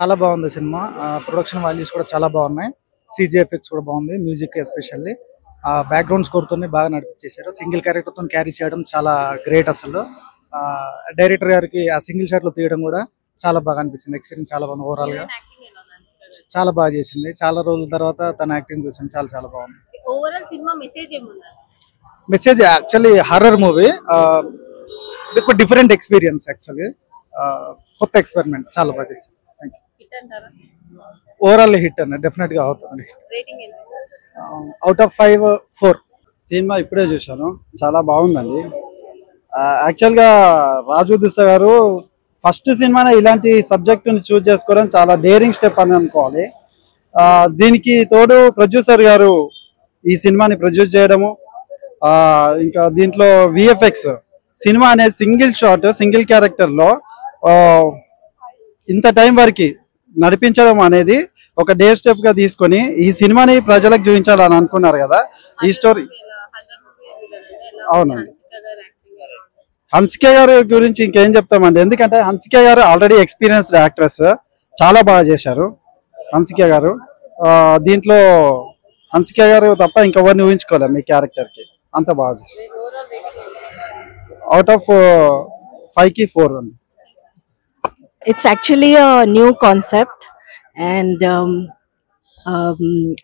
చాలా బాగుంది cinema. Production values కూడా చాలా బాగున్నాయి. సీజీ ఎఫెక్ట్స్ కూడా బాగుంది. మ్యూజిక్ ఎస్పెషల్లీ బ్యాక్గ్రౌండ్ స్కోర్ తోని బాగా నడిపించేశారు. సింగిల్ క్యారెక్టర్ తో క్యారీ చేయడం చాలా గ్రేట్ అసలు. డైరెక్టర్ గారికి ఆ సింగిల్ షాట్ లో తీయడం కూడా చాలా బాగా అనిపించింది. ఎక్స్పీరియన్స్ చాలా బాగుంది. ఓవరాల్ గా చాలా బాగా చేసింది. చాలా రోజుల తర్వాత తన యాక్టింగ్ చూసాను. చాలా చాలా బాగుంది. ఓవరాల్ సినిమా మెసేజ్ ఏముంది? Message actually horror movie. ఒక డిఫరెంట్ ఎక్స్పీరియన్స్ యాక్చువల్లీ. కొత్త ఎక్స్పెరిమెంట్ చాలా బాగా చేసింది. హిట్ అంటారా? ఓవరాల్ హిట్ అన్న డెఫినెట్ గా అవుతుంది. రేటింగ్ ఎంత? Out of 5 4. సినిమా ఇప్పుడే చూశాను, చాలా బాగుందండి. యాక్చువల్గా రాజు దిశ గారు ఫస్ట్ సినిమానే ఇలాంటి సబ్జెక్టుని చూస్ చేసుకోవడం చాలా డేరింగ్ స్టెప్ అని అనుకోవాలి. దీనికి తోడు ప్రొడ్యూసర్ గారు ఈ సినిమాని ప్రొడ్యూస్ చేయడము, ఇంకా దీంట్లో విఎఫ్ఎక్స్ సినిమా అనేది సింగిల్ షాట్ సింగిల్ క్యారెక్టర్లో ఇంత టైం వరకు నడిపించడం అనేది ఒక డే స్టెప్ గా తీసుకొని ఈ సినిమాని ప్రజలకు చూపించాలని అనుకున్నారు కదా. ఈ స్టోరీ అవునండి. హన్సిక గారి గురించి ఇంకేం చెప్తామండి, ఎందుకంటే హన్సిక గారు ఆల్రెడీ ఎక్స్పీరియన్స్డ్ యాక్ట్రెస్, చాలా బాగా చేశారు హన్సిక గారు. దీంట్లో హన్సిక గారు తప్ప ఇంకెవరిని ఊహించుకోలేము మీ క్యారెక్టర్ కి, అంత బాగా చేశారు. అవుట్ ఆఫ్ 5కి 4 అండి. It's actually a new concept, and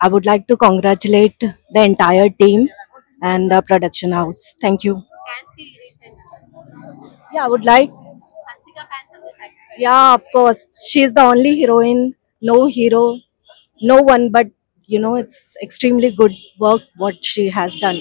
I would like to congratulate the entire team and the production house. Thank you. Fans కి రీచ్ అయిందా? Yeah, I would like. Hansika fans అందరూ happy. Yeah, of course, she's the only heroine. No hero, no one. But it's extremely good work what she has done.